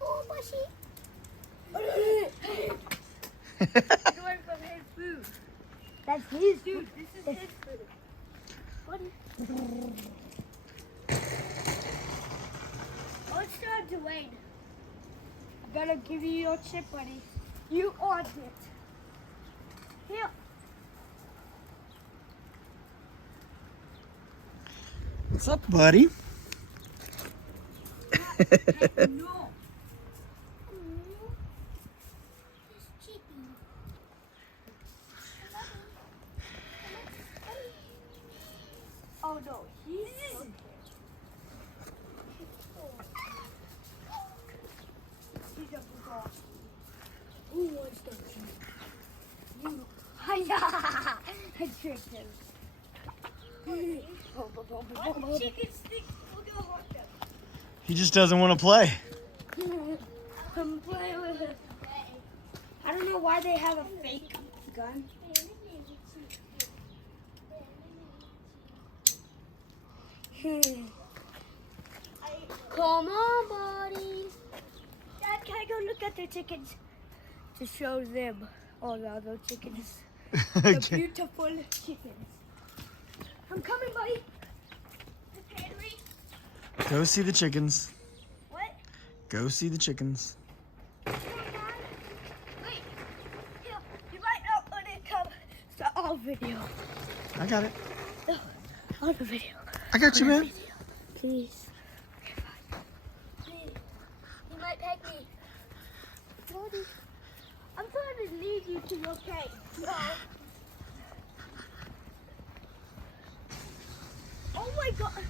Oh, mushy. Going from his food. That's his Dude, this is his food. Buddy. Oh, it's not Dwayne. I gotta give you your chip, buddy. You earned it. Here. What's up, buddy? Hey, no. It's cheapy. Oh no, he's. He's a bulldog. Who wants those? You. Hiya! I tricked him. Oh, chicken sticks. Look at hot dog. He just doesn't want to play. I'm playing with it. I don't know why they have a fake gun. Come on, buddy. Dad, can I go look at the chickens? To show them all the other chickens. The beautiful chickens. I'm coming, buddy. The pantry. Go see the chickens. What? Go see the chickens. Come on, Dad. Wait. Here, you might not want to come to our video. I got it. No, on the video. I got you, man. Please. Please. You might peg me. Daddy, I'm trying to lead you to your cage. No. Oh my god.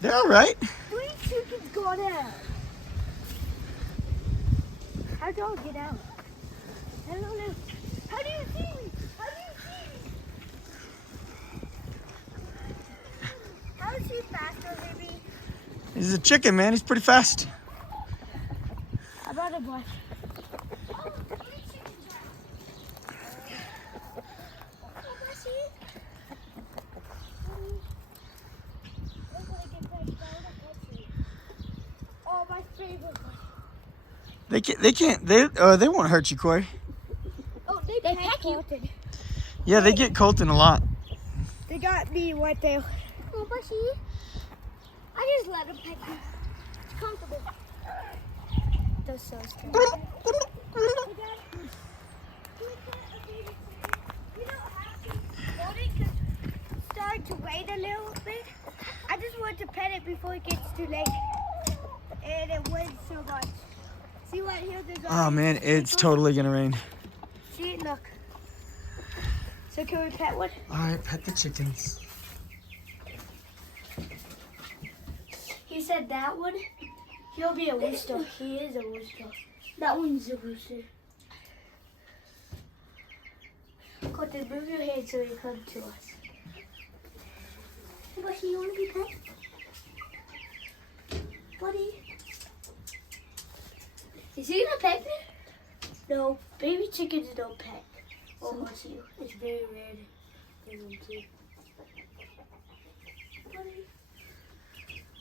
They're all right. 3 chickens got out. How do I get out? I don't know. How do you see me? How do you see me? How is he faster than me? He's a chicken, man. He's pretty fast. I brought a boy. Oh, my favorite one. They won't hurt you, Corey. Oh, they peck you. Yeah, they get Colton a lot. They got me right there. Oh, Bushy. I just let them peck you. It's comfortable. That's so scary. Start to wait a little bit. I just want to pet it before it gets too late. And it waits so much. See right here? There's Oh, man, it's totally going to rain. See it? Look. So can we pet one? All right, pet the chickens. He said that one. He'll be a rooster. He is a rooster. That one's a rooster. Colton, move your head so he comes to us. Hey, Bushy, you want to be pet? Buddy. Is he gonna pet me? No, baby chickens don't pet. Or hunt you. It's very rare they don't do.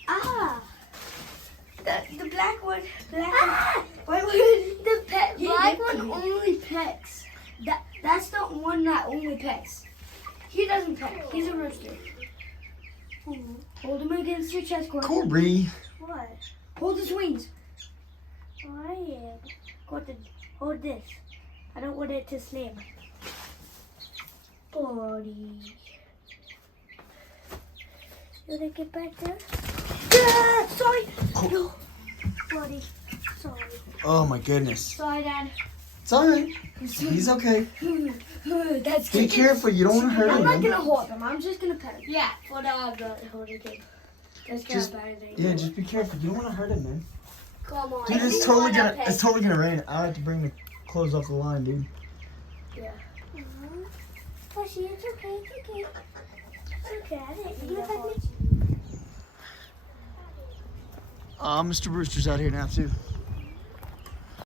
Ah! The black one. Wait, the black one only pecks. That's the one that only pecks. He doesn't peck. He's a rooster. Hold him against your chest, Gordon. Corey. What? Hold his wings. I am. Gordon, hold this. I don't want it to slam. Buddy. Should I get back there? Yeah, sorry. Oh. No. Buddy, sorry. Oh, my goodness. Sorry, Dad. It's all right. He's okay. That's Be careful. You don't want to hurt I'm him. not man. gonna hold him. I'm just gonna pet him. Yeah, for now I'm not holding him. That's kind Just- of bad. Yeah, just be careful. You don't want to hurt him, man. Come on. Dude, it's totally gonna rain. I have to bring the clothes off the line, dude. Yeah. Bushy, it's okay. It's okay. It's okay. I didn't You eat gonna that pet me? much. Mr. Brewster's out here now, too.